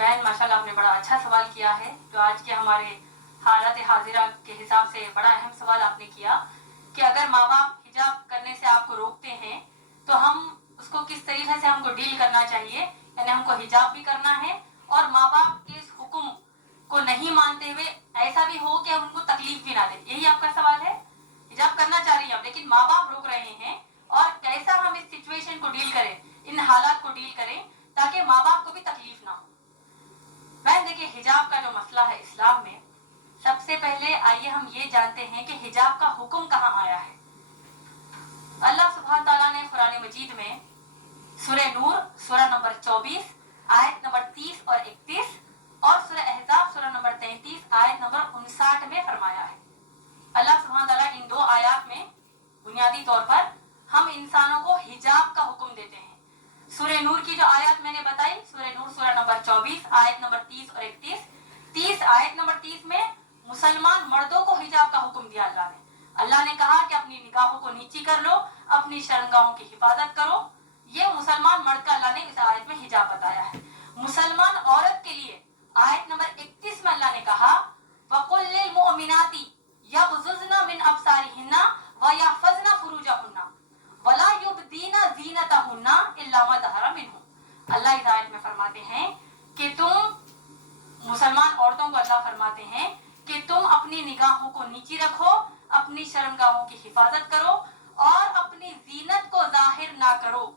बहन माशाल्लाह आपने बड़ा अच्छा सवाल किया है, जो आज के हमारे हालत हाजिरा के हिसाब से बड़ा अहम सवाल आपने किया कि अगर माँ बाप हिजाब करने से आपको रोकते हैं तो हम उसको किस तरीके से हमको डील करना चाहिए, यानी हमको हिजाब भी करना है और माँ बाप के इस हुक्म को नहीं मानते हुए ऐसा भी हो कि हम उनको तकलीफ भी ना दें। यही आपका सवाल है? हिजाब करना चाह रही हैं आप लेकिन माँ बाप रोक रहे हैं, और कैसा हम इस सिचुएशन को डील करें, इन हालात को डील करें ताकि माँ बाप को भी तकलीफ ना हो। बहन देखिए, हिजाब का जो मसला है इस्लाम में, सबसे पहले आइए हम ये जानते हैं कि हिजाब का हुक्म कहाँ आया है। अल्लाह सुब्हान ताला ने कुरान मजीद में सूरह नूर सूरा नंबर 24 आयत नंबर 30 और 31 और सूरह अहज़ाब सूरा नंबर 33 आयत नंबर 59 में फरमाया है। अल्लाह सुब्हान ताला इन दो आयत में बुनियादी तौर पर हम इंसानों को हिजाब का हुक्म देते हैं। सूरह नूर की जो आयत मैंने बताई, सूरह नूर सूरा नंबर 24 आयत नंबर 30 और 31 आयत नंबर 30 में मुसलमान मर्दों को हिजाब का हुक्म दिया अल्लाह ने कहा कि अपनी निगाहों को नीची कर लो, अपनी शर्मगाहों की हिफाजत करो। ये मुसलमान मर्द का अल्लाह ने इस आयत में हिजाब बताया है। मुसलमान औरत के लिए आयत नंबर 31 में अल्लाह ने कहा वकुल लिल मुमिनाती यगजुजना मिन अबसारिहिन्ना व यहफज़ना फुरूजहुन्ना वला युबदीना ज़ीनतहुन्ना इल्ला मा ज़हरा मिन्हु। अल्लाह इस आयत में फरमाते हैं कि तुम मुसलमान औरतों को अल्लाह फरमाते हैं कि तुम अपनी निगाहों को नीची रखो, अपनी शर्मगाहों की हिफाजत करो और अपनी जीनत को जाहिर ना करो।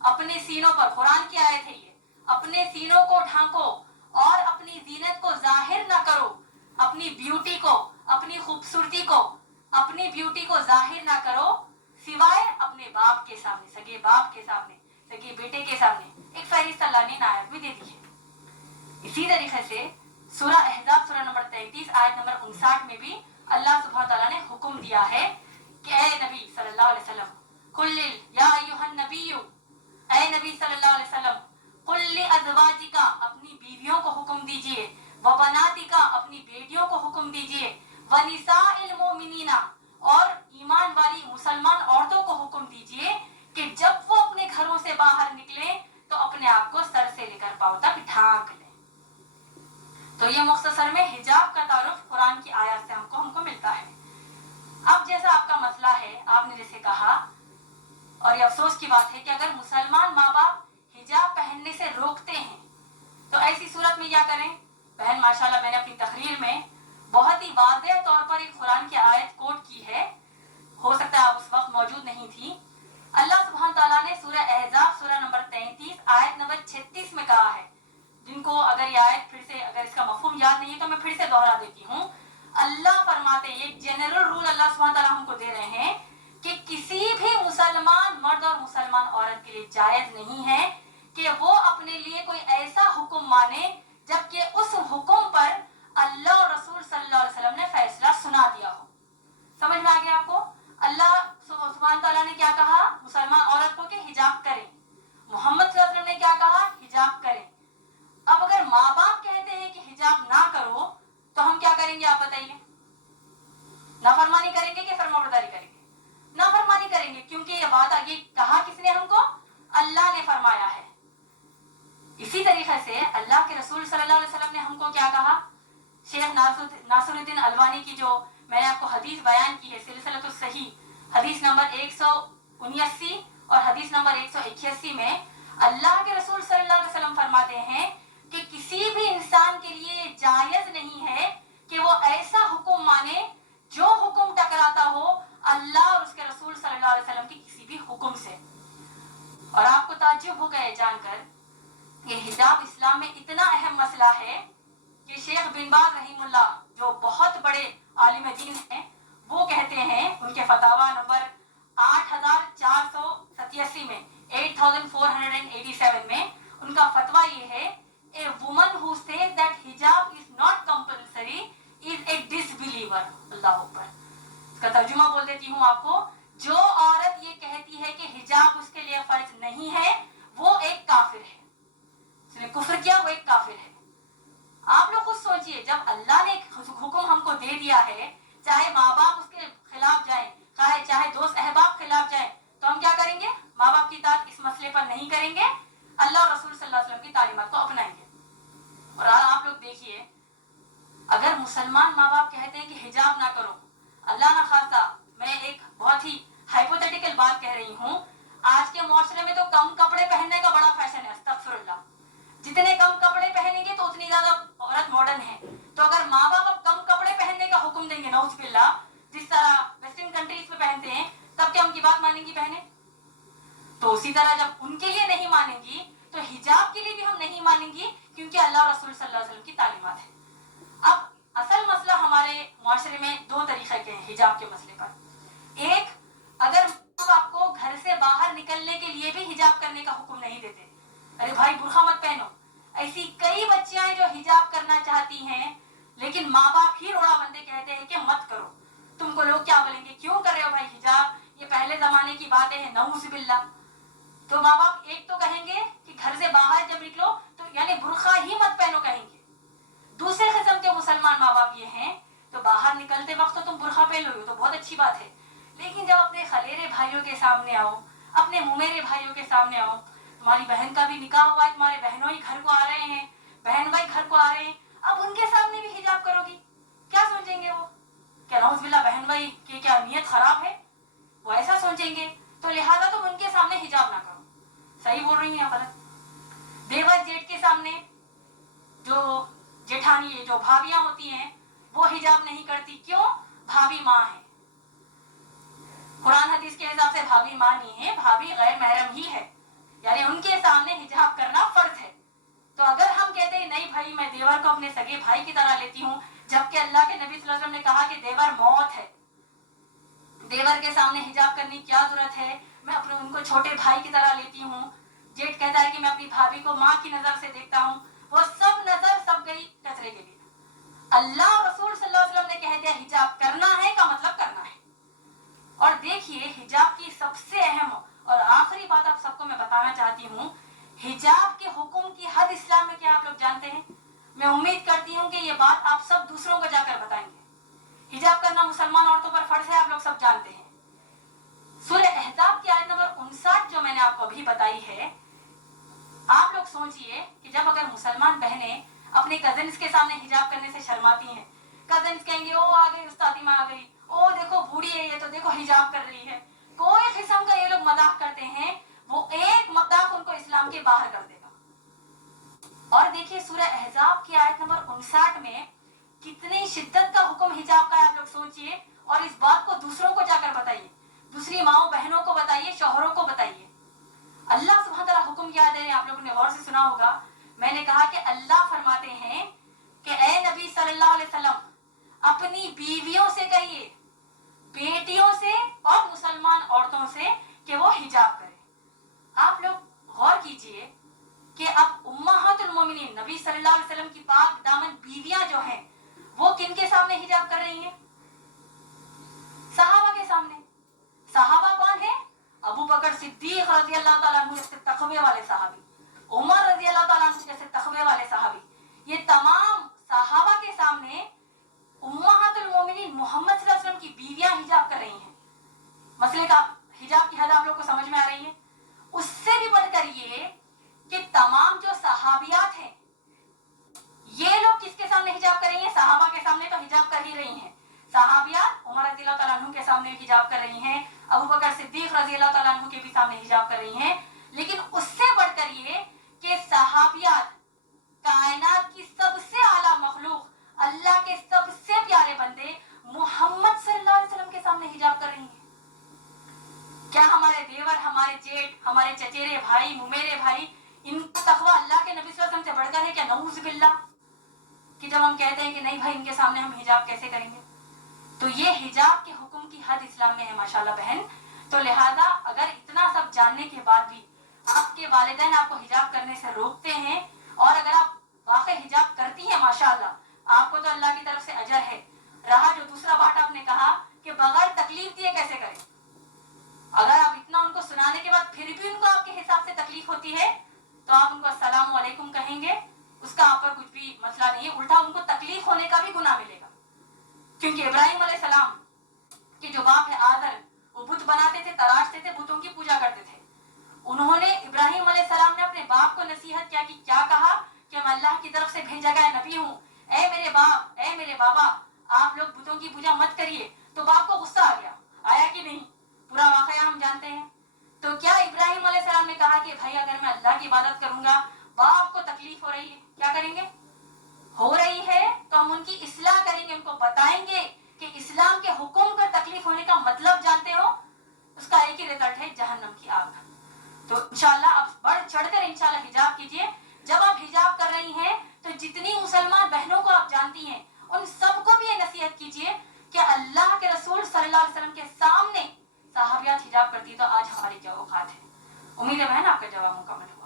अपने सीनों पर, कुरान की आयत है ये, अपने सीनों को ढांको और अपनी जीनत को जाहिर ना करो। अपनी ब्यूटी को, अपनी खूबसूरती को, अपनी ब्यूटी को जाहिर ना करो सिवाय अपने बाप के सामने, सगे बाप के सामने, सगे बेटे के सामने। एक फहरिस्त अल्लाह ने आयत में दे दी है। इसी तरीके से सूरा अहज़ाब सूरा नंबर 33 आयत नंबर 59 में भी अल्लाह सुब्हान ताला ने हुक्म दिया है कि ए नबी सल्लल्लाहु अलैहि वसल्लम कुल या अय्युहन नबिय्यु, ए नबी सल्लल्लाहु अलैहि वसल्लम कुल लि अज़वाजिका, अपनी बीवियों को हुक्म दीजिए, व बनातिका, अपनी बेटियों को हुक्म दीजिए, व निसाइल मोमिनीना, और ईमान वाली मुसलमान औरतों को हुक्म दीजिए कि जब वो अपने घरों से बाहर निकले तो अपने आप को सर से लेकर पांव तक ढांक लें। तो ये मुख्तसर में हिजाब का तारुफ कुरान की आयत से हमको मिलता है। अब जैसा आपका मसला है, आपने जैसे कहा, और ये अफसोस की बात है कि अगर मुसलमान माँ बाप हिजाब पहनने से रोकते हैं तो ऐसी सूरत में क्या करें। बहन माशाल्लाह मैंने अपनी तकरीर में बहुत ही वाज़ेह तौर पर एक कुरान की आयत कोट की है, हो सकता है आप उस वक्त मौजूद नहीं थी। अल्लाह सुब्हान ताला ने सूरह अहज़ाब सूरा नंबर 33 आयत नंबर 36 में कहा है, जिनको अगर ये आयत फिर से, अगर इसका मफहूम याद नहीं है तो मैं फिर से दोहरा देती हूँ। अल्लाह फरमाते हैं, एक जनरल रूल अल्लाह सुब्हान ताला हमको दे रहे हैं कि किसी भी मुसलमान मर्द और मुसलमान औरत के लिए जायज नहीं है कि वो अपने लिए कोई ऐसा हुक्म माने जबकि उस हुक्म पर अल्लाह और रसूल सल्लल्लाहु अलैहि वसल्लम ने फैसला सुना दिया हो। समझ में आ गया आपको? अल्लाह सुब्हान ताला ने क्या कहा, मुसलमान औरत को कि हिजाब करें। मोहम्मद सल्लल्लाहु अलैहि वसल्लम ने क्या कहा, हिजाब करें। अब अगर माँ बाप कहते हैं कि हिजाब ना करो तो हम क्या करेंगे आप बताइए? नाफरमानी करेंगे कि फरमाबरदारी करेंगे? नाफरमानी करेंगे, क्योंकि ये वादा, ये कहा किसने हमको? अल्लाह ने फरमाया है। इसी तरीके से अल्लाह के रसूल सल्लल्लाहु अलैहि वसल्लम ने हमको क्या कहा? शेख नासरुद्दीन अलवानी की जो मैंने आपको हदीस बयान की है, सिलसिलतुस सही हदीस नंबर 179 और हदीस नंबर 181 में अल्लाह के रसूल सल्लल्लाहु अलैहि वसल्लम फरमाते हैं कि किसी भी इंसान के लिए जायज नहीं है कि वो ऐसा हुक्म माने जो हुक्म टकराता हो अल्लाह और उसके रसूल सल्लल्लाहु अलैहि वसल्लम की किसी भी हुक्म से। और आपको ताज्जुब होगा ये जानकर, ये हिजाब इस्लाम में इतना अहम मसला है कि शेख बिन बाज रहीमुल्लाह, जो बहुत बड़े आलिम दीन हैं, वो कहते हैं, उनके फतावा नंबर 8487 में 8487 में उनका फतवा ये है, a woman who says that hijab is not compulsory is a disbeliever. अल्लाह अकबर। इसका तर्जुमा बोल देती हूँ आपको, जो औरत ये कहती है कि हिजाब उसके लिए फर्ज नहीं है वो एक काफिर है, उसने कुफ्र किया, वो एक काफिर है। आप लोग खुद सोचिए, जब अल्लाह ने हुक्म हमको दे दिया है, चाहे माँ बाप उसके खिलाफ जाए, चाहे दोस्त अहबाब खिलाफ जाए, तो हम क्या करेंगे? माँ बाप की इताअत इस मसले पर नहीं करेंगे, अल्लाह और रसूल सल्लल्लाहु अलैहि वसल्लम की तालीमात को अपनाएंगे। देखिए, अगर मुसलमान माँ बाप कहते हैं कि हिजाब ना करो, अल्लाह ना खास्ता, मैं एक बहुत ही हाइपोथेटिकल बात कह रही हूँ, आज के मुआशरे में तो कम कपड़े पहनने का बड़ा फैशन है, अस्तगफिरुल्लाह। जितने कम कपड़े पहनेंगे तो उतनी ज्यादा औरत मॉडर्न है। तो अगर माँ बाप अब कम कपड़े पहनने का हुक्म देंगे, नऊज बिल्लाह, जिस तरह वेस्टर्न कंट्रीज में पहनते हैं, तब क्या उनकी बात मानेंगी बहनें? तो उसी तरह जब उनके लिए नहीं मानेंगी तो हिजाब के लिए भी हम नहीं मानेंगी, क्योंकि अल्लाह रसूल सल्लल्लाहु अलैहि वसल्लम की तालीमात है। अब असल मसला हमारे मुआशरे में दो तरीके के हैं हिजाब के मसले पर। एक, अगर आपको घर से बाहर निकलने के लिए भी हिजाब करने का हुक्म नहीं देते, अरे भाई बुर्खा मत पहनो, ऐसी कई बच्चियां हैं जो हिजाब करना चाहती हैं, लेकिन माँ बाप ही रोड़ा बंदे कहते हैं कि मत करो, तुमको लोग क्या बोलेंगे, क्यों कर रहे हो भाई हिजाब, ये पहले जमाने की बातें हैं, नऊज़ बिल्लाह। तो माँ बाप एक तो कहेंगे कि घर से बाहर जब निकलो तो यानी बुर्खा ही मत पहनो कहेंगे। दूसरे किस्म के मुसलमान माँ बाप ये हैं, तो बाहर निकलते वक्त तो तुम बुर्खा पहन लो तो बहुत अच्छी बात है, लेकिन जब अपने खलेरे भाइयों के सामने आओ, अपने मुमेरे भाइयों के सामने आओ, तुम्हारी बहन का भी निकाह हुआ है, तुम्हारे बहनों ही घर को आ रहे हैं, बहन भाई घर को आ रहे हैं, अब उनके सामने भी हिजाब करोगी, क्या सोचेंगे वो? क्या नऊज़ बिल्लाह बहन भाई की क्या नीयत खराब है, वो ऐसा सोचेंगे। तो लिहाजा तुम उनके सामने हिजाब ना करो। सही बोल रही हैं या गलत? देवर जेठ के सामने जो जेठानी जो भाभियां होती हैं वो हिजाब नहीं करती, क्यों? भाभी माँ है, कुरान हदीस के हिसाब से भाभी माँ नहीं है, भाभी गैर महरम ही है, यानी उनके सामने हिजाब करना फर्ज है। तो अगर हम कहते हैं नहीं भाई मैं देवर को अपने सगे भाई की तरह लेती हूँ, जबकि अल्लाह के नबी सल्लल्लाहु अलैहि वसल्लम ने कहा कि देवर मौत है, देवर के सामने हिजाब करने की क्या जरूरत है, मैं अपने उनको छोटे भाई की तरह लेती हूँ। जेठ कहता है कि मैं अपनी भाभी को माँ की नजर से देखता हूँ, वो सब नजर सब गई कचरे के लिए। अल्लाह रसूल सल्लल्लाहु अलैहि वसल्लम ने कह दिया हिजाब करना है का मतलब करना है। और देखिए हिजाब की सबसे अहम और आखिरी बात आप सबको मैं बताना चाहती हूँ, हिजाब के हुक्म की हद इस्लाम में क्या आप लोग जानते हैं? मैं उम्मीद करती हूँ कि ये बात आप सब दूसरों को जाकर बताएंगे। हिजाब करना मुसलमान औरतों पर फर्ज है, आप लोग सब जानते हैं। सूरह अहज़ाब की आयत नंबर 59 जो मैंने आपको अभी बताई है, आप लोग सोचिए कि जब अगर मुसलमान बहनें अपने कजिन्स के सामने हिजाब करने से शर्माती हैं, कजिन्स कहेंगे ओ आ गई उस्तादी माँ आ गई, ओ देखो बूढ़ी है ये तो देखो हिजाब कर रही है, कोई किस्म का ये लोग मजाक करते हैं, वो एक मजाक उनको इस्लाम के बाहर कर देगा। और देखिए सूरह अहज़ाब की आयत नंबर 59 में कितनी शिद्दत का हुक्म हिजाब का है, आप लोग सोचिए, और इस बात को दूसरों को जाकर बताइए, दूसरी माओ बहनों को बताइए, शौहरों को बताइए। अल्लाह सुब्हान तआला हुक्म क्या दे रहे हैं, आप लोगों ने गौर से सुना होगा। मैंने कहा कि अल्लाह फरमाते हैं कि ए नबी सल्लल्लाहु अलैहि वसल्लम अपनी बीवियों से कहिए, बेटियों से और मुसलमान औरतों से कि वो हिजाब करें। आप लोग गौर कीजिए कि अब उम्महातुल मोमिनीन नबी सल्लल्लाहु अलैहि वसल्लम की पाक दामन बीवियां जो हैं वो किनके सामने हिजाब कर रही हैं? सहाबा के सामने। सहाबा कौन है? अबू बकर सिद्दीक रजी अल्लाह ताला अन्हु जैसे तकवे वाले सहाबी, उमर रजी अल्लाह ताला अन्हु जैसे तकवे वाले सहाबी, ये तमाम सहाबा के सामने उम्महातुल मोमिनीन मोहम्मद सल्लल्लाहु अलैहि वसल्लम की बीवियां हिजाब कर रही हैं। मसले का हिजाब की हद आप लोग को समझ में आ रही है? उससे भी बढ़कर ये कि तमाम जो सहाबियात हैं ये लोग किसके सामने हिजाब कर रही हैं? सहाबा के सामने तो हिजाब कर ही रही हैं। सहाबियात उमर रज़ी अल्लाह ताला अन्हु के सामने हिजाब कर रही हैं, अबू बकर सिद्दीक रज़ी अल्लाह ताला अन्हु के भी सामने हिजाब कर रही हैं, लेकिन उससे बढ़कर ये कि सहाबियात कायनात की सबसे आला मखलूक, अल्लाह के सबसे प्यारे बंदे मोहम्मद सल्लल्लाहु अलैहि वसल्लम के सामने हिजाब कर रही हैं। क्या हमारे देवर, हमारे जेठ, हमारे चचेरे भाई, मुमेरे भाई, इनका तकवा अल्लाह के नबी सल्लल्लाहु अलैहि वसल्लम से बढ़कर है क्या? नऊज़ बिल्लाह। कि जब हम कहते हैं कि नहीं भाई इनके सामने हम हिजाब कैसे करेंगे, तो ये हिजाब के हुक्म की हद इस्लाम में है माशाल्लाह बहन। तो लिहाजा अगर इतना सब जानने के बाद भी आपके वालिदैन आपको हिजाब करने से रोकते हैं, और अगर आप वाकई हिजाब करती हैं माशाल्लाह, आपको तो अल्लाह की तरफ से अजर है। रहा जो दूसरा बात आपने कहा कि बगैर तकलीफ दिए कैसे करें, अगर आप इतना उनको सुनाने के बाद फिर भी उनको आपके हिसाब से तकलीफ होती है तो आप उनको अस्सलाम वालेकुम कहेंगे, उसका आप पर कुछ भी मसला नहीं है, उल्टा उनको तकलीफ होने का भी गुनाह मिलेगा। क्योंकि इब्राहिम अलैहिस्सलाम के जो बाप है आदर, वो बुत बनाते थे, तराशते थे, बुतों की पूजा करते थे। उन्होंने इब्राहिम अलैहिस्सलाम ने अपने बाप को नसीहत क्या की, क्या कहा کہ میں اللہ کی طرف سے بھیجا گیا نبی ہوں, اے میرے باپ, اے میرے بابا, آپ لوگ بتوں کی پوجا مت کریے, تو باپ کو غصہ آ گیا, آیا کہ نہیں؟ پورا واقعہ ہم جانتے ہیں. تو کیا ابراہیم علیہ السلام نے کہا کہ بھائی اگر میں اللہ کی عبادت کروں گا, باپ کو تکلیف ہو رہی ہے, کیا کریں گے؟ ہو رہی ہے تو ہم ان کی اصلاح کریں گے, ان کو بتائیں گے کہ اسلام کے حکم کا تکلیف ہونے کا مطلب جانتے ہو, اس کا ایک ہی رزلٹ ہے جہنم کی آگ. تو انشاءاللہ اب بڑھ چڑھ کر انشاءاللہ حجاب کیجئے. جب آپ حجاب کر رہی ہیں تو جتنی مسلمان بہنوں کو آپ جانتی ہیں ان سب کو بھی یہ نصیحت کیجئے کہ اللہ کے رسول صلی اللہ علیہ وسلم کے سامنے صحابیات حجاب کرتی تو آج ہماری کیا اوقات ہے. امید ہے بہن آپ کا جواب مکمل ہوا.